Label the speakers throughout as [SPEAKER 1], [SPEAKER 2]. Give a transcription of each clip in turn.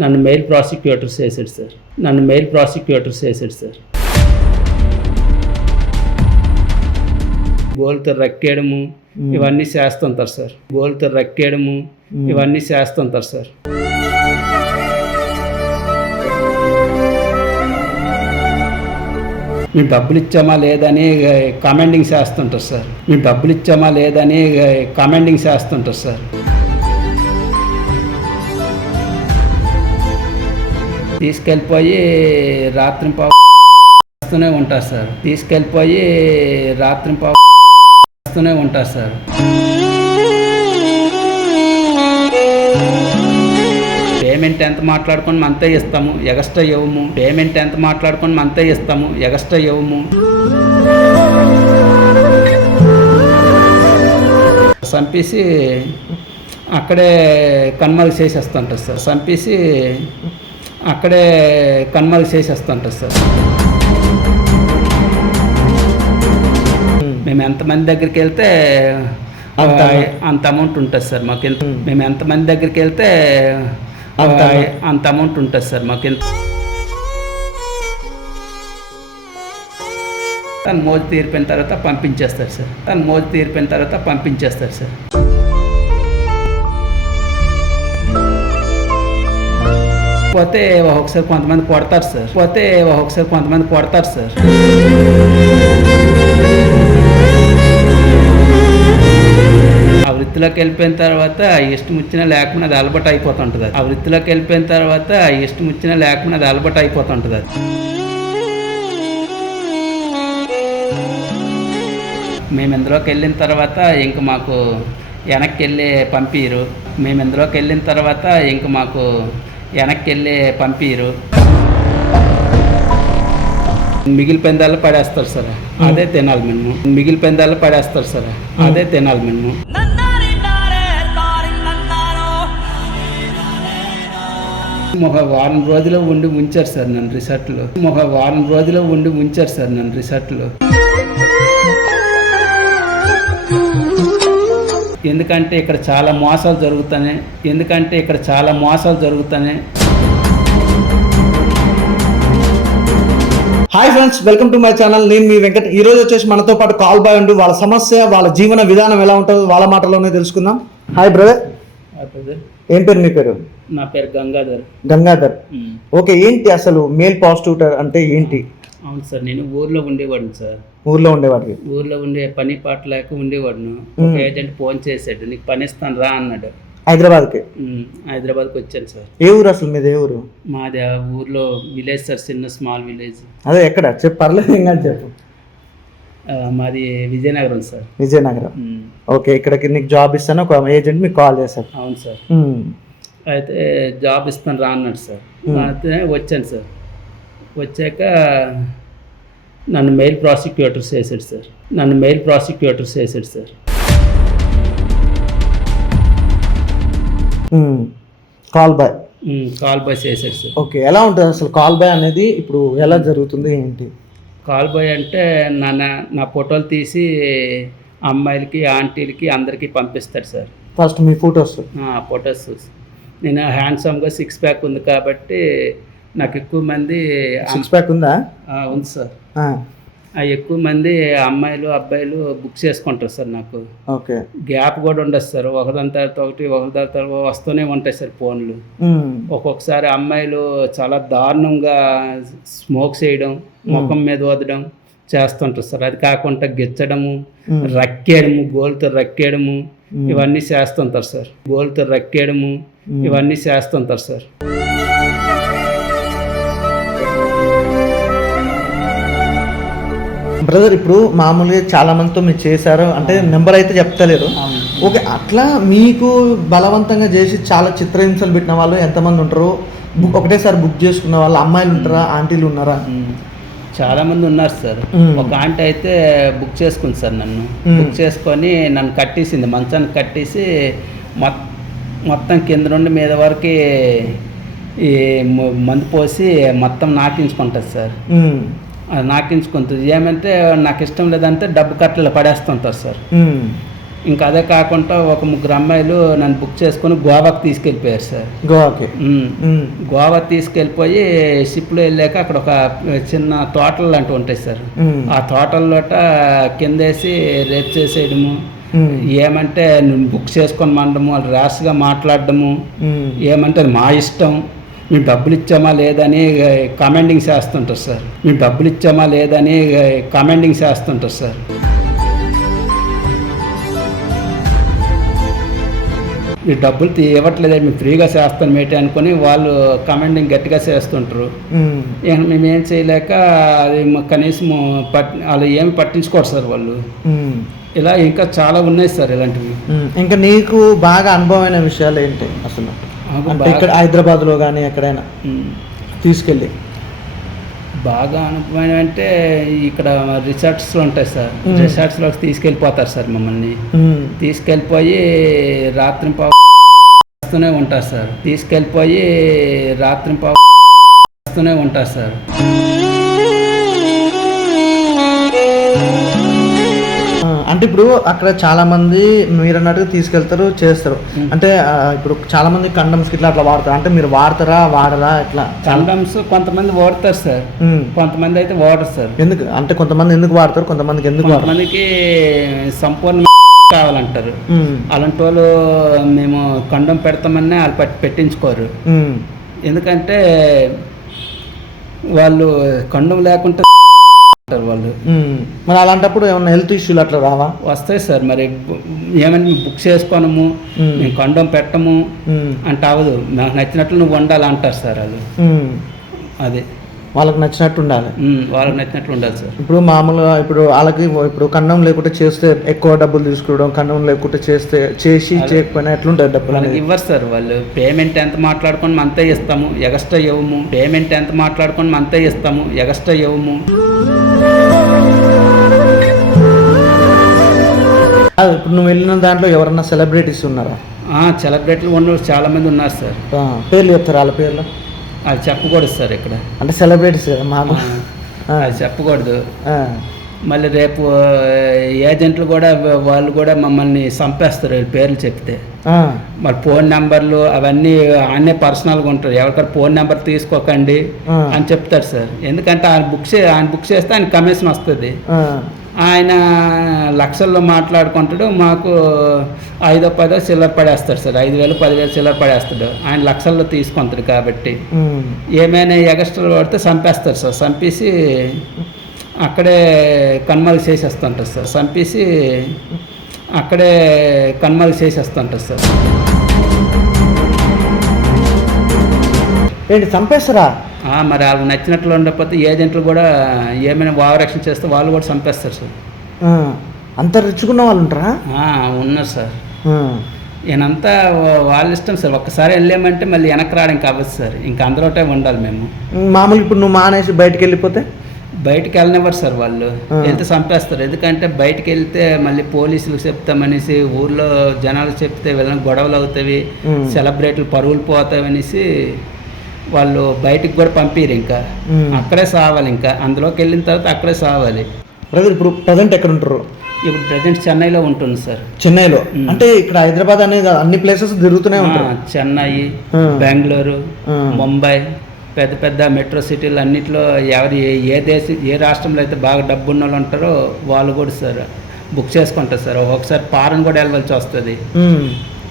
[SPEAKER 1] నన్ను mail prosecutor చేశాడు sir. నన్ను మెయిల్ ప్రాసిక్యూటర్ చేశాడు సార్. గోల్తో రక్కేయడము ఇవన్నీ చేస్తుంటారు సార్. గోల్తో రక్కేయడము ఇవన్నీ చేస్తుంటారు సార్. మేము డబ్బులు ఇచ్చామా లేదని కామెండింగ్ చేస్తుంటారు సార్. మేము డబ్బులు ఇచ్చామా లేదని కామెండింగ్ చేస్తుంటారు సార్. తీసుకెళ్ళిపోయి రాత్రి పాస్తూనే ఉంటారు సార్. తీసుకెళ్ళిపోయి రాత్రి పాస్తూనే ఉంటారు సార్. పేమెంట్ ఎంత మాట్లాడుకొని అంతే ఇస్తాము ఎగస్ట్రా ఇవ్వము. పేమెంట్ ఎంత మాట్లాడుకొని అంతే ఇస్తాము ఎగస్ట్రా ఇవ్వము. చంపేసి అక్కడే కన్మలు చేసేస్తుంటారు సార్. చంపేసి అక్కడే కన్మలు చేసేస్తుంటారు సార్. మేము ఎంతమంది దగ్గరికి వెళ్తే
[SPEAKER 2] అంత
[SPEAKER 1] అంత అమౌంట్ ఉంటుంది సార్ మాకు ఎంత మేము ఎంతమంది దగ్గరికి వెళ్తే
[SPEAKER 2] అంత
[SPEAKER 1] అంత అమౌంట్ ఉంటుంది సార్ మాకు ఎంత తను మోజు తీరిపోయిన తర్వాత పంపించేస్తారు సార్. తను మోజు తీరిపోయిన తర్వాత పంపించేస్తారు సార్. పోతే ఒకసారి కొంతమంది కొడతారు సార్. పోతే ఒకసారి కొంతమంది కొడతారు సార్. ఆ వృత్తిలోకి వెళ్ళిపోయిన తర్వాత ఇష్టం వచ్చినా లేకుండా అది అలబట్ అయిపోతుంటుంది ఆ వృత్తిలోకి వెళ్ళిపోయిన తర్వాత ఇష్టం వచ్చినా లేకుండా అది అలబట్ అయిపోతుంటుంది అది. మేము ఇందులోకి వెళ్ళిన తర్వాత ఇంక మాకు వెనక్కి వెళ్ళి పంపిరు. మేము ఇందులోకి వెళ్ళిన తర్వాత ఇంక మాకు వెనక్కి వెళ్ళి పంపిరు మిగిలిపోయిందల్లా పడేస్తారు సార్. అదే తినాలి మేము మిగిలిపోయిందల్లా పడేస్తారు సార్. అదే తినాలి మేము ఒక వారం రోజులు ఉండి ఉంచారు సార్ నన్ను రిసార్ట్లో. ఒక వారం రోజులు ఉండి ఉంచారు సార్ నన్ను రిసార్ట్లో. ఎందుకంటే ఇక్కడ చాలా మోసాలు జరుగుతున్నాయి. ఎందుకంటే ఇక్కడ చాలా మోసాలు జరుగుతున్నాయి.
[SPEAKER 2] Hi friends welcome to my channel నేను మీ వెంకట్. ఈ రోజు వచ్చేసి మనతో పాటు కాల్ బాయ్ ఉండి వాళ్ళ సమస్య వాళ్ళ జీవన విధానం ఎలా ఉంటుందో వాళ్ళ మాటలోనే తెలుసుకుందాం. హాయ్ బ్రదర్ ఏం పేరు మీ పేరు?
[SPEAKER 1] నా పేరు గంగాధర్.
[SPEAKER 2] గంగాధర్. ఓకే ఏంటి అసలు మేల్ పాజిటివ్ అంటే ఏంటి?
[SPEAKER 1] అవును సార్ నేను ఊర్లో ఉండేవాడిని సార్.
[SPEAKER 2] ఊర్లో ఉండేవాడికి
[SPEAKER 1] ఊర్లో ఉండే పని పాట లేక ఉండేవాడును. ఒక ఏజెంట్ ఫోన్ చేశాడు. నీకు పని ఇస్తాను రా అన్నాడు.
[SPEAKER 2] హైదరాబాద్కి?
[SPEAKER 1] హైదరాబాద్కి వచ్చాను సార్.
[SPEAKER 2] ఏ ఊరు అసలు? మీది ఏ ఊరు?
[SPEAKER 1] మాది ఆ ఊర్లో విలేజ్ సార్ చిన్న స్మాల్ విలేజ్.
[SPEAKER 2] అదే ఎక్కడ? చెప్పు పర్లేదు ఇంకా చెప్పు.
[SPEAKER 1] మాది విజయనగరం సార్.
[SPEAKER 2] విజయనగరం. ఓకే ఇక్కడికి నీకు జాబ్ ఇస్తాను ఒక ఏజెంట్ మీకు కాల్ చేస్తారు
[SPEAKER 1] అవును సార్. అయితే జాబ్ ఇస్తాను రా అన్నాడు సార్. అయితే వచ్చాను సార్. వచ్చాక నన్ను మెయిల్ ప్రాసిక్యూటర్ చేశాడు సార్ నన్ను మెయిల్ ప్రాసిక్యూటర్ చేశాడు sir.
[SPEAKER 2] Call boy
[SPEAKER 1] call boy చేశాడు సార్
[SPEAKER 2] ఓకే ఎలా ఉంటుంది అసలు కాల్ బాయ్ అనేది? ఇప్పుడు ఎలా జరుగుతుంది ఏంటి?
[SPEAKER 1] కాల్ బాయ్ అంటే నా నా- ఫోటోలు తీసి అమ్మాయిలకి ఆంటీలకి అందరికీ పంపిస్తాడు సార్
[SPEAKER 2] ఫస్ట్ మీ ఫొటోస్
[SPEAKER 1] ఫొటోస్ నేను హ్యాండ్సమ్గా సిక్స్ ప్యాక్ ఉంది కాబట్టి నాకు ఎక్కువ మంది
[SPEAKER 2] సిక్స్ ప్యాక్ ఉందా?
[SPEAKER 1] ఉంది సార్. ఎక్కువ మంది అమ్మాయిలు అబ్బాయిలు బుక్ చేసుకుంటారు సార్ నాకు.
[SPEAKER 2] ఓకే.
[SPEAKER 1] గ్యాప్ కూడా ఉండదు సార్. ఒకదాని తర్వాత ఒకటి ఒకరి తర్వాత వస్తూనే ఉంటాయి సార్ ఫోన్లు. ఒక్కొక్కసారి అమ్మాయిలు చాలా దారుణంగా స్మోక్ చేయడం ముఖం మీద వదడం చేస్తుంటారు సార్. అది కాకుండా గిచ్చడము. రక్కేయడము గోల్తో రక్కేయడము ఇవన్నీ చేస్తుంటారు సార్. గోల్తో రక్కేయడము ఇవన్నీ చేస్తుంటారు సార్.
[SPEAKER 2] బ్రదర్ ఇప్పుడు మామూలుగా చాలా మందితో మీరు చేశారు అంటే నెంబర్ అయితే చెప్తలేరు ఓకే అట్లా మీకు బలవంతంగా చేసి చాలా చిత్రహింసలు పెట్టిన వాళ్ళు ఎంతమంది ఉంటారు? బుక్ ఒకటేసారి బుక్ చేసుకున్న వాళ్ళు అమ్మాయిలు ఉంటారా? ఆంటీలు ఉన్నారా?
[SPEAKER 1] మ్మ్. చాలా మంది ఉన్నారు సార్. ఒక ఆంటీ అయితే బుక్ చేసుకుంది సార్ నన్ను. బుక్ చేసుకొని నన్ను కట్టేసింది మంచానికి కట్టేసి మొత్తం కింద నుండి మీద వరకు ఈ మందు పోసి మొత్తం నాకించుకుంటుంది సార్ నాకించుకుంటుంది ఏమంటే నాకు ఇష్టం లేదంటే డబ్బు కట్టలు పడేస్తుంటారు సార్. ఇంకా అదే కాకుండా ఒక ముగ్గురు అమ్మాయిలు నన్ను బుక్ చేసుకొని గోవాకి తీసుకెళ్ళిపోయారు సార్.
[SPEAKER 2] గోవాకి?
[SPEAKER 1] గోవా తీసుకెళ్ళిపోయి షిప్లో వెళ్ళాక అక్కడ ఒక చిన్న తోటలు లాంటివి ఉంటాయి సార్. ఆ తోటల్లోట కిందేసి రేప్ చేసేయడము. ఏమంటే బుక్ చేసుకొని మండము వాళ్ళు ర్యాష్గా మాట్లాడడము. ఏమంటే మా ఇష్టం. మేము డబ్బులు ఇచ్చామా లేదని కామెండింగ్ చేస్తుంటారు సార్. మేము డబ్బులు ఇచ్చామా లేదని కామెండింగ్ చేస్తుంటారు సార్. ఈ డబ్బులు ఇవ్వట్లేదు మేము ఫ్రీగా చేస్తాం మేటి అనుకొని వాళ్ళు కమెండింగ్ గట్టిగా చేస్తుంటారు. మేము. ఏం చేయలేక అది కనీసం పట్ వాళ్ళు ఏమి పట్టించుకోరు సార్ వాళ్ళు. ఇలా ఇంకా చాలా ఉన్నాయి సార్ ఇలాంటివి.
[SPEAKER 2] ఇంకా నీకు బాగా అనుభవమైన విషయాలు ఏంటి అసలు? అంటే ఇక్కడ హైదరాబాద్లో కానీ ఎక్కడైనా. తీసుకెళ్ళి.
[SPEAKER 1] బాగా అనుభవం అంటే ఇక్కడ రిసార్ట్స్లో ఉంటాయి సార్.
[SPEAKER 2] మ్మ్.
[SPEAKER 1] రిసార్ట్స్లోకి తీసుకెళ్ళిపోతారు సార్ మమ్మల్ని. తీసుకెళ్ళిపోయి రాత్రి పావు వస్తూనే ఉంటారు సార్. తీసుకెళ్ళిపోయి రాత్రి పావు వస్తూనే ఉంటారు సార్.
[SPEAKER 2] అంటే ఇప్పుడు అక్కడ చాలా మంది మీరు అన్నట్టుగా తీసుకెళ్తారు చేస్తారు. అంటే ఇప్పుడు చాలా మంది కండమ్స్ ఇట్లా అట్లా వాడతారు. అంటే మీరు వాడతారా వాడరా ఇట్లా?
[SPEAKER 1] కండమ్స్ కొంతమంది వాడతారు సార్. కొంతమంది అయితే వాడరు సార్.
[SPEAKER 2] ఎందుకు? అంటే కొంతమంది ఎందుకు వాడతారు కొంతమందికి ఎందుకు
[SPEAKER 1] కొంతమందికి సంపూర్ణ కావాలంటారు. అలాంటి వాళ్ళు మేము కండం పెడతామని వాళ్ళు పట్టి పెట్టించుకోరు. ఎందుకంటే వాళ్ళు కండం లేకుంటే వాళ్ళు.
[SPEAKER 2] మరి అలాంటప్పుడు ఏమన్నా హెల్త్ ఇష్యూలు అట్లా రావా?
[SPEAKER 1] వస్తాయి సార్ మరి ఏమైనా బుక్ చేసుకోనము మేము. కండం పెట్టము అంటే అవదు నాకు నచ్చినట్లు నువ్వు వండాలి అంటారు సార్
[SPEAKER 2] ఉమ్.
[SPEAKER 1] అది.
[SPEAKER 2] వాళ్ళకి నచ్చినట్టు ఉండాలి.
[SPEAKER 1] వాళ్ళకి నచ్చినట్లు ఉండాలి సార్.
[SPEAKER 2] ఇప్పుడు మామూలుగా ఇప్పుడు వాళ్ళకి ఇప్పుడు కన్నం లేకుంటే చేస్తే ఎక్కువ డబ్బులు తీసుకోవడం కన్నం లేకుంటే చేస్తే చేసి
[SPEAKER 1] అదే.
[SPEAKER 2] చేయకపోయినా ఎట్లుంటుంది డబ్బులు
[SPEAKER 1] ఇవ్వరు సార్ వాళ్ళు. పేమెంట్ ఎంత మాట్లాడుకొని అంతే ఇస్తాము. ఎగస్ట్రా ఇవ్వము. పేమెంట్ ఎంత మాట్లాడుకొని అంతే ఇస్తాము. ఎగస్ట్రా ఇవ్వము.
[SPEAKER 2] ఇప్పుడు నువ్వు వెళ్ళిన దాంట్లో ఎవరన్నా సెలబ్రిటీస్ ఉన్నారా?
[SPEAKER 1] సెలబ్రిటీలు ఉన్న చాలా మంది ఉన్నారు సార్.
[SPEAKER 2] పేర్లు చెప్తారా వాళ్ళ పేర్లు?
[SPEAKER 1] అది చెప్పకూడదు సార్ ఇక్కడ.
[SPEAKER 2] అంటే సెలబ్రిటీస్ కదా మాకు.
[SPEAKER 1] అది చెప్పకూడదు. మళ్ళీ రేపు ఏజెంట్లు కూడా వాళ్ళు కూడా మమ్మల్ని చంపేస్తారు వీళ్ళ పేర్లు చెప్తే. మరి ఫోన్ నెంబర్లు అవన్నీ ఆయనే పర్సనల్గా ఉంటారు. ఎవరికైనా ఫోన్ నెంబర్ తీసుకోకండి అని చెప్తారు సార్. ఎందుకంటే ఆయన బుక్ చే ఆయన బుక్ చేస్తే ఆయన కమిషన్ వస్తుంది. ఆయన లక్షల్లో మాట్లాడుకుంటాడు మాకు ఐదో పదో చిల్లర పడేస్తాడు సార్. ఐదు వేలు పదివేలు చిల్లర పడేస్తాడు. ఆయన లక్షల్లో తీసుకుంటాడు కాబట్టి. ఏమైనా ఎగస్ట్రాలు పడితే చంపేస్తారు సార్. చంపేసి అక్కడే కన్మలు చేసేస్తుంటారు సార్. చంపేసి అక్కడే కన్మలు చేసేస్తుంటారు సార్.
[SPEAKER 2] ఏంటి చంపేస్తారా?
[SPEAKER 1] మరి వాళ్ళకి నచ్చినట్లు ఉండకపోతే ఏజెంట్లు కూడా ఏమైనా ఓవరాక్షన్ చేస్తే వాళ్ళు కూడా చంపేస్తారు సార్.
[SPEAKER 2] అంత రిచ్చుకున్న వాళ్ళు ఉంటారా?
[SPEAKER 1] ఉన్నారు సార్. ఈయనంతా వాళ్ళ ఇష్టం సార్. ఒక్కసారి వెళ్ళామంటే మళ్ళీ వెనక్కి రావడానికి అవ్వదు సార్. ఇంకా అందులోటే ఉండాలి మేము.
[SPEAKER 2] మామూలు ఇప్పుడు నువ్వు మానేసి బయటికి వెళ్ళిపోతే?
[SPEAKER 1] బయటికి వెళ్ళనివ్వరు సార్ వాళ్ళు. వెళ్తే చంపేస్తారు. ఎందుకంటే బయటికి వెళ్తే మళ్ళీ పోలీసులకు చెప్తామనేసి ఊర్లో జనాలు చెప్తే వీళ్ళని గొడవలు అవుతాయి. సెలబ్రిటీలు పరువులు పోతాయి అనేసి వాళ్ళు బయటికి కూడా పంపిరు ఇంకా. అక్కడే సావాలి ఇంకా అందులోకి వెళ్ళిన తర్వాత అక్కడే సావాలి
[SPEAKER 2] బ్రదర్ ఇప్పుడు ప్రజెంట్ ఎక్కడ ఉంటారు
[SPEAKER 1] ఇప్పుడు ప్రజెంట్ చెన్నైలో ఉంటుంది సార్
[SPEAKER 2] చెన్నైలో. అంటే ఇక్కడ హైదరాబాద్ అనేది అన్ని ప్లేసెస్ తిరుగుతూనే ఉంటారు
[SPEAKER 1] ఆ, చెన్నై. బెంగళూరు. ముంబై పెద్ద పెద్ద మెట్రో సిటీలు అన్నింటిలో ఎవరు ఏ దేశ ఏ రాష్ట్రంలో అయితే బాగా డబ్బు ఉన్న వాళ్ళు ఉంటారో వాళ్ళు కూడా సార్ బుక్ చేసుకుంటారు సార్ ఒక్కొక్కసారి పారన్ కూడా వెళ్ళవలసి వస్తుంది.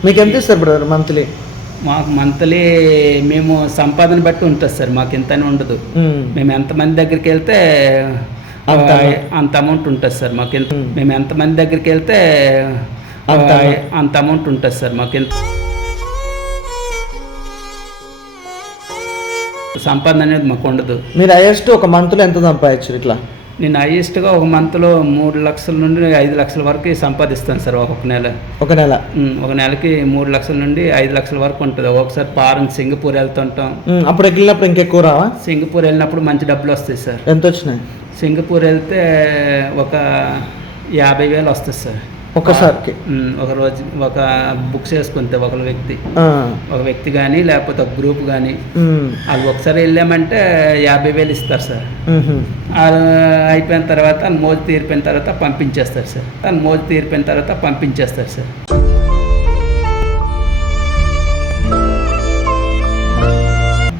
[SPEAKER 2] మీకు ఎంత ఇస్తారు బ్రదర్ మంత్లీ
[SPEAKER 1] మాకు మంత్లీ మేము సంపాదన బట్టి ఉంటుంది సార్ మాకు ఇంతనే ఉండదు. మేము ఎంతమంది దగ్గరికి వెళ్తే
[SPEAKER 2] అంత
[SPEAKER 1] అమౌంట్ ఉంటుంది సార్ మాకు ఎంత
[SPEAKER 2] Hmm.
[SPEAKER 1] మేము ఎంతమంది దగ్గరికి వెళ్తే
[SPEAKER 2] అంత
[SPEAKER 1] అమౌంట్ ఉంటుంది సార్ మాకు ఎంత సంపాదన అనేది మాకు ఉండదు
[SPEAKER 2] మీరు హైయెస్ట్ ఒక మంత్లో ఎంత సంపాదించు ఇట్లా
[SPEAKER 1] నేను హైయెస్ట్గా ఒక మంత్లో మూడు లక్షల నుండి ఐదు లక్షల వరకు సంపాదిస్తాను సార్ ఒక్కొక్క నెల.
[SPEAKER 2] ఒక నెల.
[SPEAKER 1] ఒక నెలకి మూడు లక్షల నుండి ఐదు లక్షల వరకు ఉంటుంది. ఒకసారి పారం సింగపూర్ వెళ్తుంటాం.
[SPEAKER 2] అప్పుడు వెళ్ళినప్పుడు ఇంకెక్కువ రావా?
[SPEAKER 1] సింగపూర్ వెళ్ళినప్పుడు మంచి డబ్బులు వస్తాయి సార్.
[SPEAKER 2] ఎంత వచ్చినాయి?
[SPEAKER 1] సింగపూర్ వెళ్తే ఒక యాభై వేలు వస్తుంది సార్.
[SPEAKER 2] ఒక్కసారికి.
[SPEAKER 1] ఉమ్, ఒక రోజు ఒక బుక్ చేసుకుంటే ఒక వ్యక్తి. ఒక వ్యక్తి కానీ లేకపోతే ఒక గ్రూప్ కానీ అది ఒకసారి వెళ్ళామంటే యాభై వేలు ఇస్తారు సార్. అయిపోయిన తర్వాత మోజు తీరిపోయిన తర్వాత పంపించేస్తారు సార్. తను మోజు తీరిపోయిన తర్వాత పంపించేస్తారు సార్.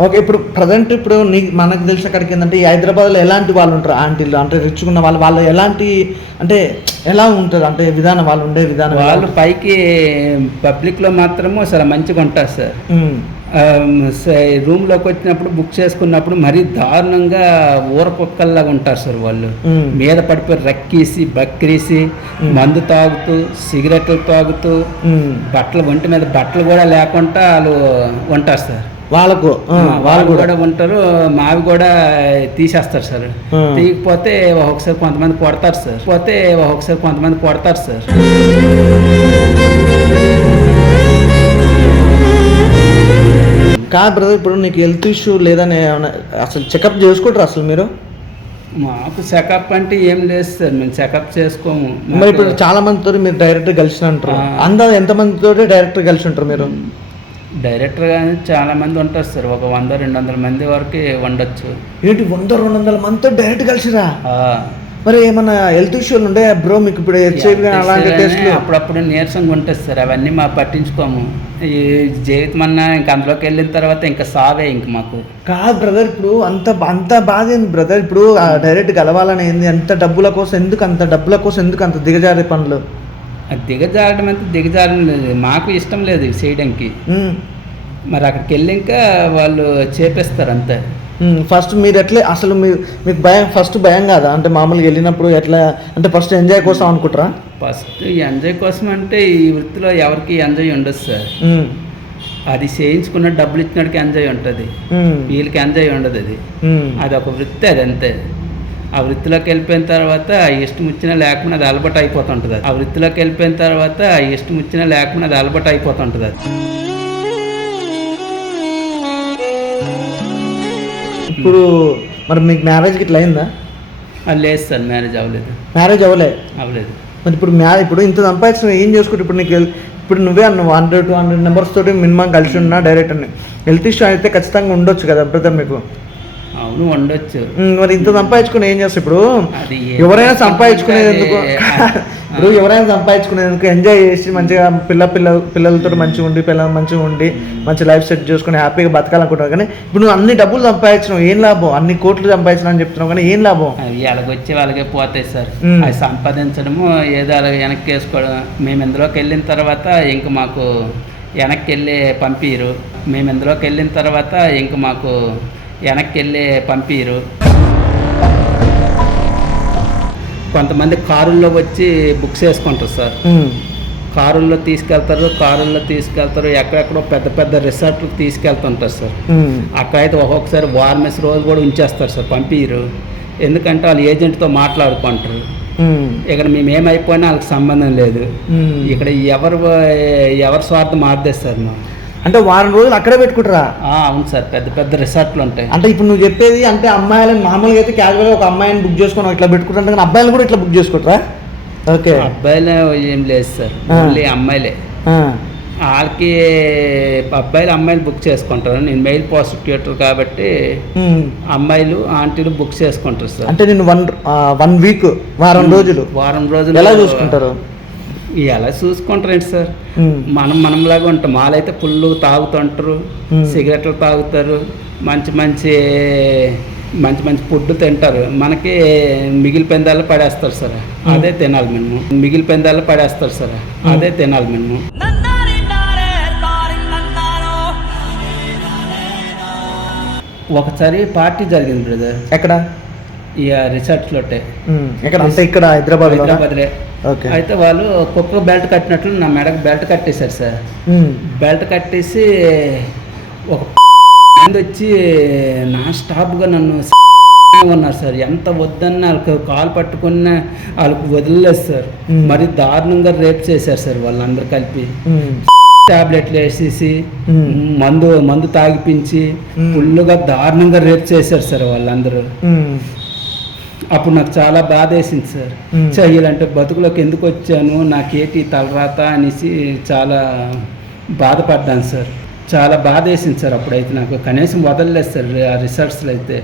[SPEAKER 2] ఓకే ఇప్పుడు ప్రజెంట్ ఇప్పుడు నీ మనకు తెలిసిన కాడికి ఏంటంటే ఈ హైదరాబాద్లో ఎలాంటి వాళ్ళు ఉంటారు? ఆంటీలు అంటే రిచ్ ఉన్న వాళ్ళు వాళ్ళు ఎలాంటి అంటే ఎలా ఉంటారు? అంటే విధానం వాళ్ళు ఉండే విధానం
[SPEAKER 1] వాళ్ళు పైకి పబ్లిక్లో మాత్రము చాలా మంచిగా ఉంటారు సార్. రూమ్లోకి వచ్చినప్పుడు బుక్ చేసుకున్నప్పుడు మరీ దారుణంగా ఊర కుక్కల్లాగా ఉంటారు సార్ వాళ్ళు. మీద పడిపోయి రక్కేసి బక్కేసి మందు తాగుతూ సిగరెట్లు తాగుతూ. బట్టలు ఒంటి మీద బట్టలు కూడా లేకుండా వాళ్ళు ఉంటారు సార్.
[SPEAKER 2] వాళ్ళకు వాళ్ళు కూడా.
[SPEAKER 1] ఉంటారు మావి కూడా తీసేస్తారు సార్. తీయకపోతే ఒక్కొక్కసారి కొంతమంది కొడతారు సార్. పోతే ఒక్కొక్కసారి కొంతమంది కొడతారు సార్.
[SPEAKER 2] కాదు బ్రదర్ ఇప్పుడు నీకు హెల్త్ ఇష్యూ లేదని అసలు చెకప్ చేసుకుంటారు అసలు మీరు?
[SPEAKER 1] మాకు చెకప్ అంటే ఏం లేదు సార్ మేము చెకప్ చేసుకోము.
[SPEAKER 2] మరి ఇప్పుడు చాలా మందితో మీరు డైరెక్ట్ కలిసి ఉంటారు
[SPEAKER 1] ఆ.
[SPEAKER 2] అందా ఎంత మందితో డైరెక్ట్ కలిసి ఉంటారు మీరు?
[SPEAKER 1] డైరెక్టర్గా చాలా మంది ఉంటారు సార్. ఒక వంద రెండు వందల మంది వరకు ఉండొచ్చు.
[SPEAKER 2] ఏంటి వంద రెండు వందల మందితో డైరెక్ట్ కలిసిరా? మరి ఏమన్నా హెల్త్ ఇష్యూలు ఉండే బ్రో మీకు ఇప్పుడు హెచ్ఐవి అలాంటి
[SPEAKER 1] టెస్ట్లు? అప్పుడప్పుడు నీరసంగా ఉంటుంది సార్. అవన్నీ మా పట్టించుకోము. ఈ జీవితం అన్నా ఇంక అందులోకి వెళ్ళిన తర్వాత ఇంకా సావే ఇంక మాకు.
[SPEAKER 2] కాదు బ్రదర్ ఇప్పుడు అంత అంత బాధ ఏంది బ్రదర్? ఇప్పుడు డైరెక్ట్ కలవాలని ఏంది? అంత డబ్బుల కోసం ఎందుకు అంత డబ్బుల కోసం ఎందుకు అంత దిగజారే పనులు?
[SPEAKER 1] అది దిగజారడం అంటే దిగజారడం లేదు. మాకు ఇష్టం లేదు ఇవి చేయడానికి. మరి అక్కడికి వెళ్ళి ఇంకా వాళ్ళు చేపేస్తారు అంతే.
[SPEAKER 2] ఫస్ట్ మీరు ఎట్లే అసలు మీరు మీకు భయం ఫస్ట్ భయం కాదా? అంటే మామూలుగా వెళ్ళినప్పుడు ఎట్లా అంటే ఫస్ట్ ఎంజాయ్ కోసం అనుకుంటారా?
[SPEAKER 1] ఫస్ట్ ఎంజాయ్ కోసం అంటే ఈ వృత్తిలో ఎవరికి ఎంజాయ్ ఉండదు సార్. అది చేయించుకున్న డబ్బులు ఇచ్చినడికి ఎంజాయ్ ఉంటుంది. వీళ్ళకి ఎంజాయ్ ఉండదు అది. అది ఒక వృత్తి అది అంతే. ఆ వృత్తిలోకి వెళ్ళిపోయిన తర్వాత ఇష్టం వచ్చినా లేకుండా అది అలవాటు అయిపోతుంటుంది ఆ వృత్తిలోకి వెళ్ళిపోయిన తర్వాత ఇష్టం వచ్చినా లేకుండా అది అలవాటు అయిపోతుంటుంది అది.
[SPEAKER 2] ఇప్పుడు మరి మీకు మ్యారేజ్కి ఇట్లా అయిందా?
[SPEAKER 1] అది లేదు సార్ మ్యారేజ్ అవ్వలేదు.
[SPEAKER 2] మ్యారేజ్ అవ్వలే?
[SPEAKER 1] అవ్వలేదు.
[SPEAKER 2] మరి ఇప్పుడు మ్యా ఇప్పుడు ఇంత సంపాదించిన ఏం చేసుకుంటే ఇప్పుడు నీకు ఇప్పుడు నువ్వే అన్నావు హండ్రెడ్ టూ హండ్రెడ్ నెంబర్స్ తోటి మినిమం కలిసి ఉన్నా డైరెక్ట్ అని హెల్త్ ఇష్యూ అయితే ఖచ్చితంగా ఉండొచ్చు కదా బ్రదర్ మీకు?
[SPEAKER 1] అవును ఉండొచ్చు
[SPEAKER 2] మరి ఇంత సంపాదించుకుని ఏం చేస్తావు ఇప్పుడు?
[SPEAKER 1] అది
[SPEAKER 2] ఎవరైనా సంపాదించుకునేది ఎందుకు?
[SPEAKER 1] అది-
[SPEAKER 2] ఇప్పుడు ఎవరైనా సంపాదించుకునేందుకు ఎంజాయ్ చేసి మంచిగా పిల్ల పిల్ల పిల్లలతో మంచిగా ఉండి పిల్లలు మంచిగా ఉండి మంచి లైఫ్ సెట్ చేసుకుని హ్యాపీగా బతకాలనుకుంటున్నావు కానీ ఇప్పుడు నువ్వు అన్ని డబ్బులు సంపాదించినావు ఏం లాభం? అన్ని కోట్లు సంపాదించినా అని చెప్తున్నావు కానీ ఏం లాభం?
[SPEAKER 1] అవి వాళ్ళకి వాళ్ళకే పోతాయి సార్. అవి సంపాదించడము ఏదో అలా వెనక్కి వేసుకోవడం. మేము ఇందులోకి వెళ్ళిన తర్వాత ఇంక మాకు వెనక్కి వెళ్ళి పంపిరు. మేము ఇందులోకి వెళ్ళిన తర్వాత ఇంక మాకు వెనక్కి వెళ్ళి పంపిరు. కొంతమంది కారుల్లో వచ్చి బుక్స్ వేసుకుంటారు సార్. కారుల్లో తీసుకెళ్తారు కారుల్లో తీసుకెళ్తారు ఎక్కడెక్కడో పెద్ద పెద్ద రిసార్ట్లకు తీసుకెళ్తుంటారు సార్. అక్కడైతే ఒక్కొక్కసారి వారమేసి రోజు కూడా ఉంచేస్తారు సార్ పంపిరు. ఎందుకంటే వాళ్ళు ఏజెంట్తో మాట్లాడుకుంటారు. ఇక్కడ మేము ఏమైపోయినా వాళ్ళకి సంబంధం లేదు. ఇక్కడ ఎవరు ఎవరి స్వార్థం మారదే సార్ మా
[SPEAKER 2] అంటే వారం రోజులు అక్కడే పెట్టుకుంటారా?
[SPEAKER 1] అవును సార్. పెద్ద పెద్ద రిసార్ట్లు ఉంటాయి.
[SPEAKER 2] అంటే ఇప్పుడు నువ్వు చెప్పేది అంటే అమ్మాయిలను మామూలుగా అయితే క్యాజువల్గా ఒక అమ్మాయిని బుక్ చేసుకొని ఇట్లా పెట్టుకుంటారు కానీ అబ్బాయిలు కూడా ఇట్లా బుక్ చేసుకుంటారా? ఓకే.
[SPEAKER 1] అబ్బాయిలే ఏం లేదు సార్. ఓన్లీ అమ్మాయిలే. వాళ్ళకి అబ్బాయిలు అమ్మాయిలు బుక్ చేసుకుంటారు. నేను మెయిల్ ప్రాసిక్యూటర్ కాబట్టి. అమ్మాయిలు ఆంటీలు బుక్ చేసుకుంటారు సార్.
[SPEAKER 2] అంటే నేను వన్ వన్ వీక్ వారం రోజులు.
[SPEAKER 1] వారం రోజులు
[SPEAKER 2] ఎలా చూసుకుంటారు?
[SPEAKER 1] ఎలా చూసుకుంటారండి సార్. మనం మనంలాగా ఉంటాం. మాలైతే ఫుల్ తాగుతుంటారు. సిగరెట్లు తాగుతారు. మంచి మంచి మంచి మంచి ఫుడ్ తింటారు. మనకి మిగిలిపోయిందాల్లో పడేస్తారు సార్. అదే తినాలి మేము మిగిలిపోయిందాల్లో పడేస్తారు సార్. అదే తినాలి మేము ఒకసారి పార్టీ జరిగింది బ్రదర్.
[SPEAKER 2] ఎక్కడ?
[SPEAKER 1] ఈ రిసార్ట్లోటే
[SPEAKER 2] అంటే ఇక్కడ హైదరాబాద్
[SPEAKER 1] హైదరాబాద్లే.
[SPEAKER 2] ఓకే
[SPEAKER 1] అయితే వాళ్ళు కుక్క బెల్ట్ కట్టినట్లు నా మెడకు బెల్ట్ కట్టేశారు సార్ బెల్ట్ కట్టేసి ఒక మంది వచ్చి నా స్టాప్గా నన్ను ఉన్నారు సార్ ఎంత వద్దన్న వాళ్ళకి కాలు పట్టుకున్న వాళ్ళకి వదిలేదు సార్. మరి దారుణంగా రేప్ చేశారు సార్ వాళ్ళందరూ కలిపి టాబ్లెట్లు వేసేసి. మందు మందు తాగిపించి. ఫుల్గా దారుణంగా రేప్ చేశారు సార్ వాళ్ళందరూ. అప్పుడు నాకు చాలా బాధ వేసింది సార్.
[SPEAKER 2] మ్మ్.
[SPEAKER 1] చ ఇలాంటి బతుకులోకి ఎందుకు వచ్చాను? నాకేటి తలరాత అనేసి చాలా బాధపడ్డాను సార్. చాలా బాధ వేసింది సార్ అప్పుడైతే నాకు. కనీసం వదలలేదు సార్ ఆ రిసార్ట్స్లో అయితే.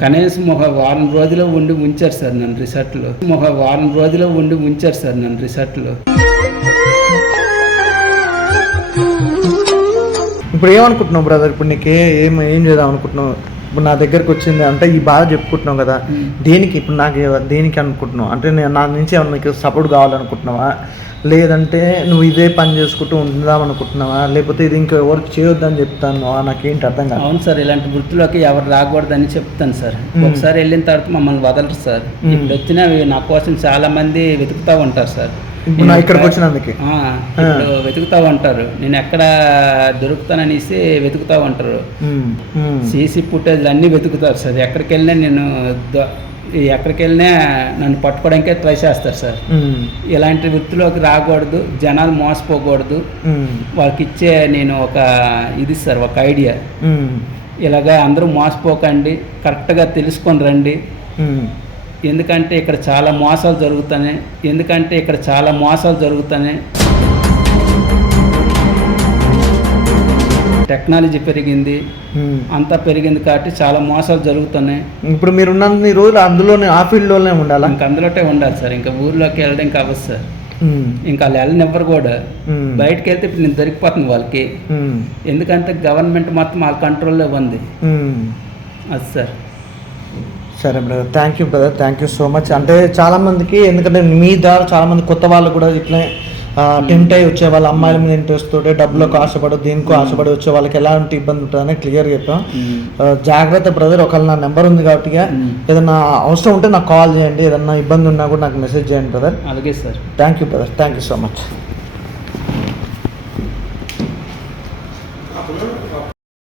[SPEAKER 1] కనీసం ఒక వారం రోజులు ఉండి ఉంచారు సార్ నన్ను రిసార్ట్లో. ఒక వారం రోజులు ఉండి ఉంచారు సార్ నన్ను రిసార్ట్లో.
[SPEAKER 2] ఇప్పుడు ఏమనుకుంటున్నావు బ్రదర్? ఇప్పుడు నీకు ఏం ఏం చేద్దాం అనుకుంటున్నావు? ఇప్పుడు నా దగ్గరకు వచ్చింది అంటే ఈ బాధ చెప్పుకుంటున్నావు కదా. దేనికి ఇప్పుడు నాకు దేనికి అనుకుంటున్నావు? అంటే నేను నా నుంచి ఏమన్నా నీకు సపోర్ట్ కావాలనుకుంటున్నావా? లేదంటే నువ్వు ఇదే పని చేసుకుంటూ ఉందాం అనుకుంటున్నావా? లేకపోతే ఇది ఇంకా ఎవరికి చేయొద్దని చెప్తాను నాకేంటి అర్థం కాదు.
[SPEAKER 1] అవును సార్ ఇలాంటి వృత్తిలోకి ఎవరు రాకూడదని చెప్తాను సార్. ఒకసారి వెళ్ళిన తర్వాత మమ్మల్ని వదలరు సార్. ఇప్పుడు వచ్చిన నా కోసం చాలా మంది వెతుకుతూ ఉంటారు సార్.
[SPEAKER 2] నా ఇక్కడికి వచ్చినందుకే.
[SPEAKER 1] ఇప్పుడు వెతుకుతూ ఉంటారు నేను ఎక్కడ దొరుకుతాననేసి వెతుకుతూ ఉంటారు. సీసీ ఫుటేజ్లు అన్నీ వెతుకుతారు సార్. ఎక్కడికి వెళ్ళినా నేను ఎక్కడికి వెళ్ళినా నన్ను పట్టుకోవడానికే ట్రై చేస్తారు సార్. ఇలాంటి వృత్తిలోకి రాకూడదు. జనాలు మోసపోకూడదు. వాళ్ళకి ఇచ్చే నేను ఒక ఇది సార్ ఒక ఐడియా. ఇలాగా అందరూ మోసపోకండి. కరెక్ట్గా తెలుసుకొని రండి. ఎందుకంటే ఇక్కడ చాలా మోసాలు జరుగుతున్నాయి. ఎందుకంటే ఇక్కడ చాలా మోసాలు జరుగుతున్నాయి. టెక్నాలజీ పెరిగింది. అంతా పెరిగింది కాబట్టి చాలా మోసాలు జరుగుతున్నాయి.
[SPEAKER 2] ఇప్పుడు మీరు ఉన్నన్ని రోజులు అందులోనే ఆ ఫీల్డ్లోనే ఉండాలా?
[SPEAKER 1] ఇంక అందులోనే ఉండాలి సార్. ఇంకా ఊర్లోకి వెళ్ళడం ఇంకా అవ్వదు సార్. ఇంకా వాళ్ళు వెళ్ళనివ్వరు కూడా. బయటకు వెళ్తే ఇప్పుడు నేను దొరికిపోతుంది వాళ్ళకి. ఎందుకంటే గవర్నమెంట్ మొత్తం వాళ్ళ కంట్రోల్లో ఉంది. అది సార్.
[SPEAKER 2] సరే brother thank you brother thank you so much అంటే చాలా మందికి ఎందుకంటే మీ ద్వారా చాలా మంది కొత్త వాళ్ళు కూడా ఇట్లే టెంప్ట్ అయ్యి వచ్చే వాళ్ళ అమ్మాయిల మీద ఇంట్రెస్ట్ తోటి డబ్బులకు ఆశపడి దేనికో ఆశపడి వచ్చే వాళ్ళకి ఎలాంటి ఇబ్బంది ఉంటుందని క్లియర్ చెప్పాం. ఆ, జాగ్రత్త బ్రదర్ ఒకవేళ నా నెంబర్ ఉంది కాబట్టి
[SPEAKER 1] మ్మ్.
[SPEAKER 2] ఏదన్నా అవసరం ఉంటే నాకు కాల్ చేయండి ఏదన్నా ఇబ్బంది ఉన్నా కూడా నాకు మెసేజ్ చేయండి బ్రదర్
[SPEAKER 1] అలాగే sir
[SPEAKER 2] thank you brother thank you so much